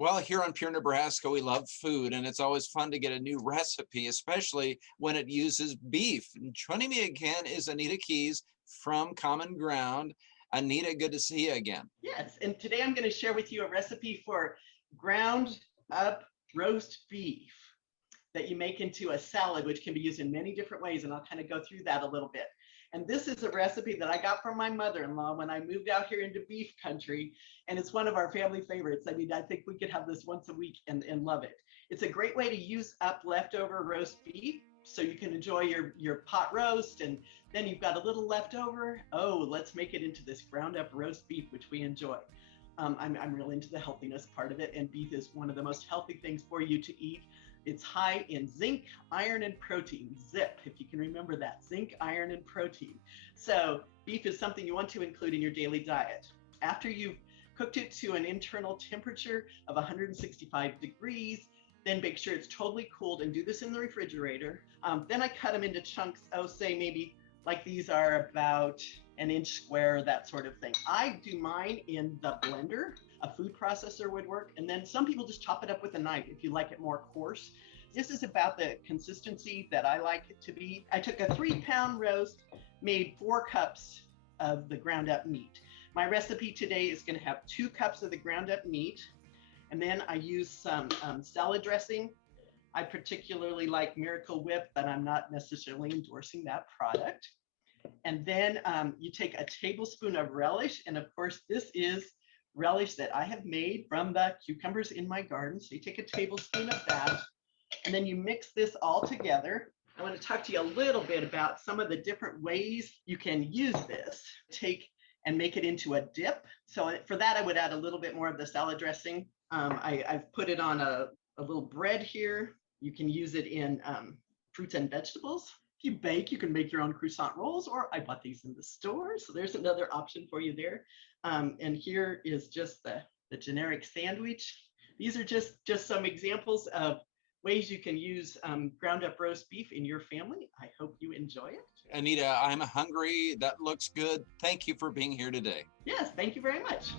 Well, here on Pure Nebraska, we love food, and it's always fun to get a new recipe, especially when it uses beef. And joining me again is Anita Keys from Common Ground. Anita, good to see you again. Yes, and today I'm going to share with you a recipe for ground up roast beef that you make into a salad, which can be used in many different ways, and I'll kind of go through that a little bit. And this is a recipe that I got from my mother-in-law when I moved out here into beef country, and it's one of our family favorites. I mean, I think we could have this once a week and love it. It's a great way to use up leftover roast beef, so you can enjoy your pot roast, and then you've got a little leftover. Oh, let's make it into this ground up roast beef, which we enjoy. I'm really into the healthiness part of it, and beef is one of the most healthy things for you to eat. It's high in zinc, iron, and protein. ZIP, if you can remember that, zinc, iron, and protein. So beef is something you want to include in your daily diet. After you've cooked it to an internal temperature of 165 degrees, then make sure it's totally cooled and do this in the refrigerator. Then I cut them into chunks, say maybe like these are about an inch square, that sort of thing. I do mine in the blender. A food processor would work. And then some people just chop it up with a knife if you like it more coarse. This is about the consistency that I like it to be. I took a 3-pound roast, made 4 cups of the ground up meat. My recipe today is going to have 2 cups of the ground up meat. And then I use some salad dressing. I particularly like Miracle Whip, but I'm not necessarily endorsing that product. And then you take a tablespoon of relish. And of course, this is relish that I have made from the cucumbers in my garden. So you take a tablespoon of that, and then you mix this all together. I want to talk to you a little bit about some of the different ways you can use this. Take and make it into a dip. So for that, I would add a little bit more of the salad dressing. I've put it on a little bread here. You can use it in fruits and vegetables. If you bake, you can make your own croissant rolls, or I bought these in the store. So there's another option for you there. And here is just the generic sandwich. These are just some examples of ways you can use ground up roast beef in your family. I hope you enjoy it. Anita, I'm hungry. That looks good. Thank you for being here today. Yes, thank you very much.